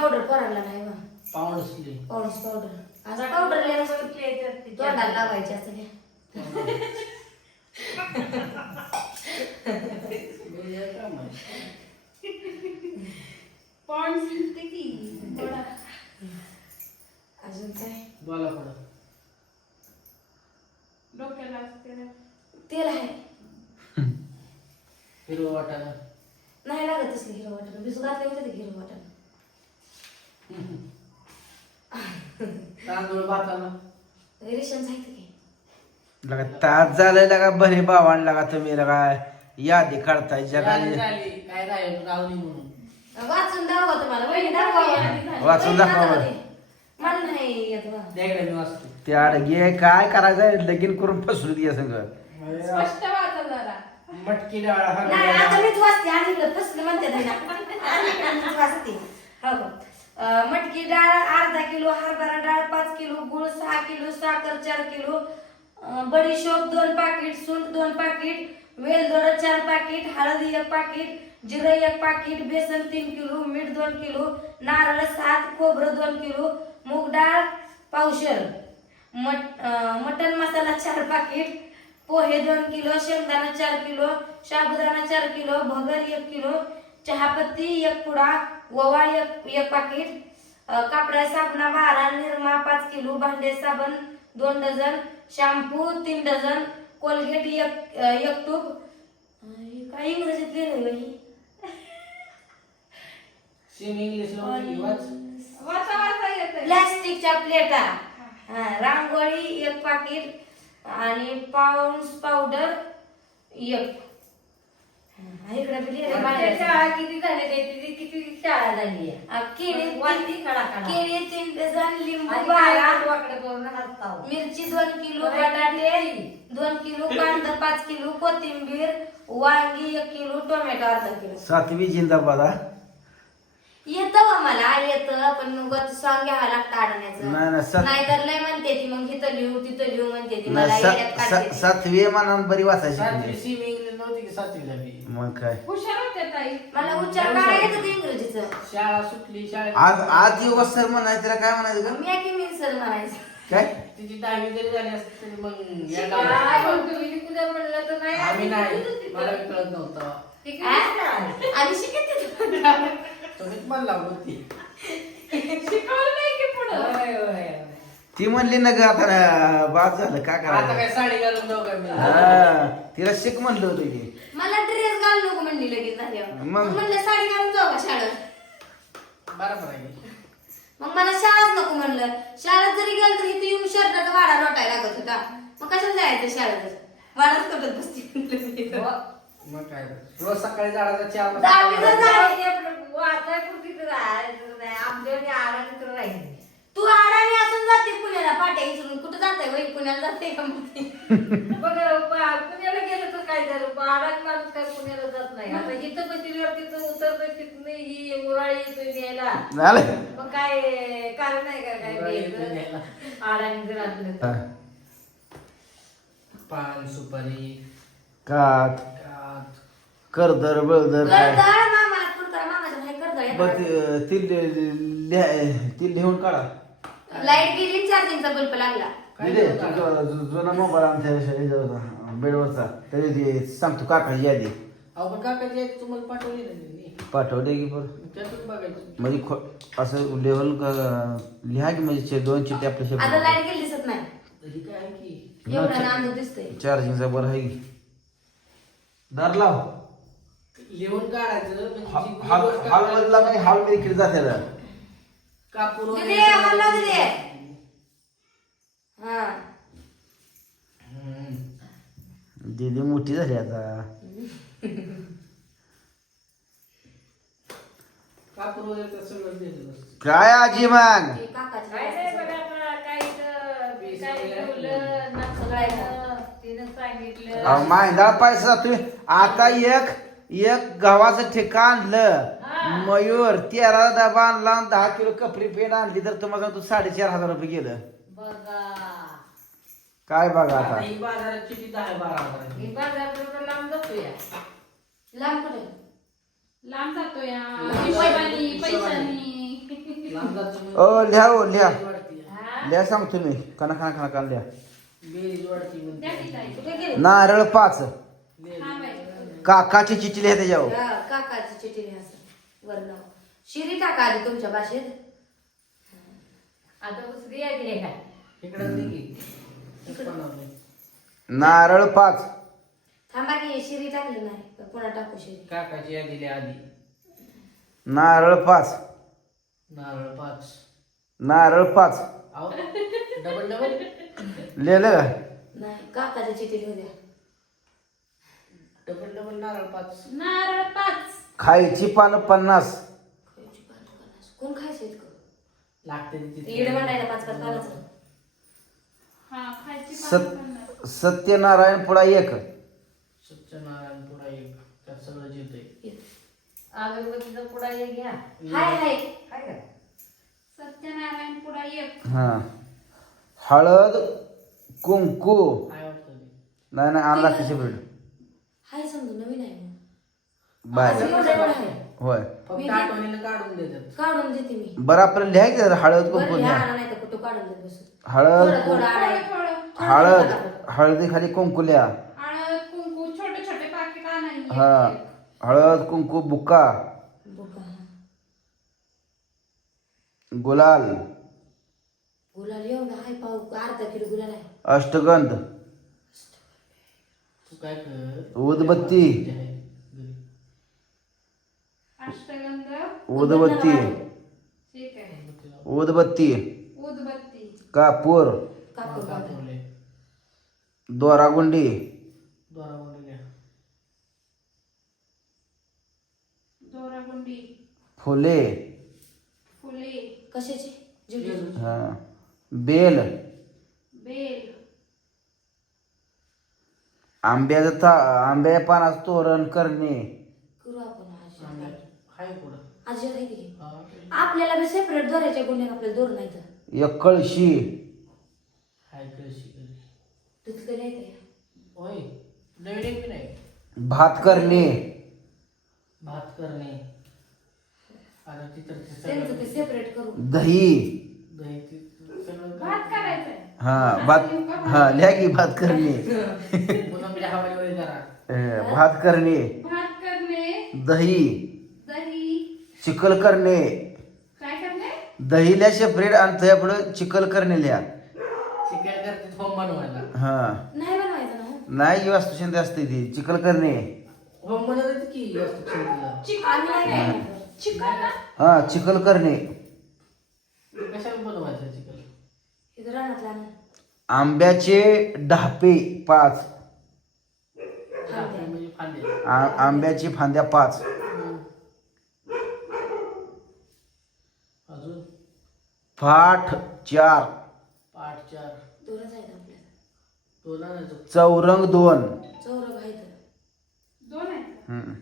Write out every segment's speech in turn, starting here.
Powder पोरांना नाही बा. पाऊंड असली पाऊस पावडर. आज पावडर तोंडाला लावायची असं घ्या. अजून काय? बोला पडत तेल आहे. वाटाणं. नाही लागत असलं हिरवं वाटण. भिजू घातले होते ते हिरवं वाटण. तांदूळ भाताला रेशन सांगितलं की. लगा तास झालंय लगा बने बावान लगा तुम्ही लगा यादी काढताय जगाने झाली. काय राहील गावली म्हणून. वाचून दाखवा तुम्हाला वहिनी दाखवा. वाचून दाखवा बरं. मला नाही येत बा. द्या इकडे मी वाचतो. ते अडगे काय करायचं लगीन करून फसवू दे संग मटकी डाळ नाही आता हरभरा मीच वाचते आणि इकडं फसलं म्हणते नाही ना. आणि इकडं मीच वाचते. हो. अं, मटकी डाळ अर्धा किलो हरभरा डाळ पाच किलो गुळ सहा किलो साखर चार किलो बडीशोप दोन पाकिट सूट दोन पाकिट वेलदोड चार पाकिट हळदी एक पाकिट जिरं एक पाकिट बेसन तीन किलो मीठ दोन किलो नारळ सात खोबरं दोन किलो मूग डाळ पावशर मट मटन मसाला चार पाकिट पोहे दोन किलो शेंगदाणा चार किलो साबुदाणा चार किलो भगर एक किलो चहापत्ती एक पुडा ओवा एक एक पाकिट कापडा साबणा बारा निरमा पाच किलो भांडे साबण दोन डझन शॅम्पू तीन डझन कोलगेट एक एक टूब अं, हे काय इंग्रजीत लावून वाच. प्लॅस्टिकच्या प्लेटा हा, रांगोळी एक पाकिट आणि पाऊंड पावडर एक हा, इकडे बी लिहिलंय बाहेर. शाळा किती झाले त्याची किती शाळा झाली केळी. केळी तीन डझन लिंबू बारा. मिरची दोन किलो बटाटे दोन किलो कांदा पाच किलो कोथिंबीर वांगी एक किलो टोमॅटो अर्धा किलो सातवी जिंदाबाद हा. येतं मला येतं पण मग सॉंग घ्यावं लागतं नाही, आडण्याचं नाही, सात- नाहीतर लय म्हणते ती मग इथं लिहू तिथं लिहू म्हणते ती मला नाही, सा-. सातवी मनान बरी वाचायची तुम्ही. इंग्लिश नव्हती की सातवीला बी मग काय? हुशार होत्या ताई. मला उच्चार काढा येतं ते इंग्रजीचं. शाळा सुटली शाळेत आज आज दिवस सर म्हणायचं त्याला काय म्हणायचं का मी की मी सर म्हणायचं. काय? तिची दहावी जरी झाली असती तरी मग या काय मग तुम्ही कुठं म्हणलं तर नाही आम्ही नाही. मला बी कळत नव्हतं. शाळा आहे? आणि शिकत तुम्हीच मला लावलं ती शिकवलं नाही की पुढं. होय, होय. ती म्हणली ना ग आता ना, बाद झालं काय आता करायचं? काय साडी घालून जाऊ काय मी? हा, तिला शिक म्हणलं होतं की. मला ड्रेस घालू नको म्हणली लगेच झाल्यावर मग? मग म्हणलं साडी घालून जाऊ का शाळेत? बरोबर आहे मग मला शाळाच नको म्हणलं. शाळेत जरी गेलं तरी इथे येऊन शर्टाचा वाडा लोटायला लागत होता. मग कशाला जायचं शाळेत? वाडाच कटत बसते हो. मग काय रोज सकाळी झाडाचा झाली. ते आपलं पुण्याला पाट्या इचलून कुठं जाते वही पुण्याला जाते का मग ते? बघ पा- पुण्याला गेलं तर काय झालं बाराच माणूस काय पुण्याला जात नाही आता इथं बसल्यावर तिथं उतरतं तिथं ही मुराळी न्यायला झालं मग काय कारण आहे का काय. आडाने जर. हा. पान सुपारी कात कात. करदर बळदर काय कर्दळ मामाच्या भाई कर्दळ बघ लिहा- ती लिहून काढा लाइट गेली चार्जिंगचा बल्ब लागला. जु- जुना मोबाईल आमच्या ह्याच्यावरचा, बेडवरचा तरी ते सांगतो काकाची यादी अहो पण काकाची यादी तुम्हाला पाठवली ना मी पाठवते की पण त्यातून बघायचं म्हणजे खो असं लेवल लिहा की म्हणजे चे- दोन चिठ्ठी आपल्या आता लाइट गेली दिसत नाही. ही काय आहे की? एवढा नांद दिसतोय. चार्जिंगचा बरं आहे की? दार लाव. लिहून काढायचं म्हणजे जी- जी हॉल गोष्ट हॉल नाही इकडे जाते. कापूर दिदे सगळं- हल्ला दिदे. हा. दीदी मोठी झाली आता. कापूर वगैरे सगळं. काय आजी मग? ते काकाची काय नाही बघा आता काय इथं काय ठेवलं नसलं तिनं सांगितलं. अहो, माहिंदा पैसा तुम्ही. आता एक एक गव्हाचं ठिकाण आणलं. मयूर तेरा डबा आणला आणि दहा किलो कपरी पेंट आणली तर तुम्हाला तू साडेचार हजार रुपये गेलं. बघा. काय बघा आता? आता ही बाजाराची ती दहा बारा हजाराची. मी बाजार थोडं लांब जातो या लांब कुठे? लांब जातो या लांब हिशोबानी हिशोबानी. पैशानी. अंदाजचं ओ लिहा ओ लिहा. वाढती. हा? लिहा सांगतो मी काना खाना खाना काना लिहा. बेरीज वाढती म्हणते. द्या की ताई. कुठे गेले? नारळ पाच. हा, बाई. काकाची चिठ्ठी लिहा त्याच्यावर. हा, काकाची चिठी लिहायचं वर्ण. शिरी टाका आधी तुमच्या भाषेत. आता दुसरी आहे का इकडं दे की. एक पानावर. नारळ पाच थांबा की शिरी टाकली नाही तर पुन्हा टाकू शिरी. काकाची यादी लिहा आधी. नारळ पाच. नारळ पाच. नारळ पाच. अहो डबल डबल लिहिलं का? नाही काकाची चिठी लिहू द्या. डबल डबल नारळ पाच. नारळ पाच. खायची पानं पन्नास. कोण खायचं इतकं? लागते तिथे. इकडे मांडायला पाच पाच पानाचं. हा खायची सत सत्यनारायण पुढा एक. सत्यनारायण पुढा एक. त्यात सगळं अगरबत्तीचा पुडा एक घ्या. हाय हाय. काय काय सत्यनारायण एक. हा. हळद कुंकू. काय वाटतं ते? नाही नाही आणला की सेपरेट आहे. होय. फक्त आठवणीनं काढून देतात. काढून देते मी. बरं आपल्याला लिहायचं जरा हळद बरं कुंकू लिहा लिहा. नाही तर कुठं काढून देत बस? हळद थोडं थोडं आणायचं. थोडं हळद हळदी खाली कुंकू लिहा. हळद कुंकू छोटे छोटे पाकिट आणायचे हा. हळद कुंकू बुक्का बुका, गुलाल. गुलाल एवढा हाय पाव अर्धा किलो गुलाल आहे. अष्टगंध. तू काय कर? उदबत्ती उदबत्ती ठीक आहे उदबत्ती उदबत्ती कापूर. दोरागुंडी. फुले. फुले. कशाची? हा. बेल. बेल. आंब्याचं आंब्या पानाचं तोरण करणे. आहे की? हा. आपल्याला बी सेपरेट दोराच्या गुन्ह्यात आपल्याला दोर नाही तर. एक कळशी. हाय कळशी घरी. तिथलं लिहायचं होय नवीन एक बी नाही भात करणे. भात करणे. आता तिथं ते त्यांचं सगळं ते सेपरेट करू. दही. दही ते सगळं भात करायचंय. हा भात हा लिहा की भात करणे. मुलांच्या हवाली वगैरे करा. अं, भात करणे. भात करणे. दही. दही चिकल करणे. काय करणे? दही लिहा सेपरेट आणि त्या पुढे चिकल करणे लिहा. चिकन करते होम बनवायला. हा. नाही बनवायचं ना. नाही ही वास्तुशांती असते ती. चिकल करणे. होम बनवतात की असतं चिकनला. चिकन नाही बनवायचं. चिकन ना? हा चिकल करणे. कशाला बनवायचं चिकन इथं रानातलं आणून. आंब्याचे ढापे पाच. म्हणजे फांदे आ- आंब्याची फांद्या पाच अजून फाठ चार. पाठ चार. दोरच आहेत आपल्याला दोन आणायचं चौरंग दोन. चौरग आहेत. दोन आहेत हम्म.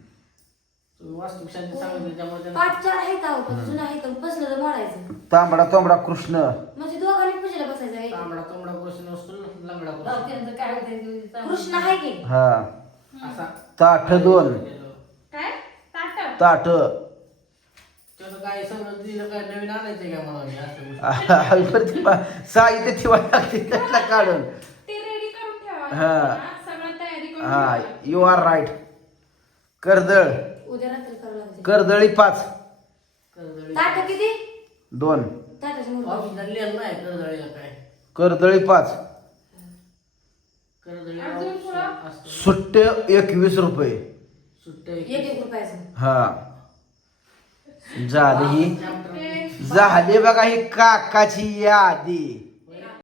तुम्ही वास्तुशांती सांगितली त्यामुळे त्यांना- पाच चार आहेत अहो पण जुनं आहे तर बसलं तर मोडायचं. तांबडा तोंबडा कृष्ण. म्हणजे दोघांनी पूजेला बसायचं आहे. तांबडा तोंबडा कृष्ण नसतो ना, लंगडा कृष्ण. त्यांचं काय होतं ते कृष्ण आहे की? हा. असा. ताठ दोन. काय? ताट. ताट. काय सगळं दिलं काय नवीन आणायचं का मला? हे असं गोष्टी? साहित्य ठेवायला लागते त्यातला काढून. ते रेडी करून ठेवा. हा. हा, सगळं तयारी करून हा ठेवा. यू आर राईट कर्दळ. उद्या रात्री करावं लागते कर्दळी पाच. कर्दळी ताट किती? दोन. ताटाची मुलं ऑफिसला लिहिलं नाही कर्दळीला काय. कर्दळी पाच. कर्दळी अजून पुढं? सुट्टे सुट्टे एकवीस रुपये. सुट्टे एक एक रुपयाचं. हा. झाली. ही झाली बघा ही काकाची यादी.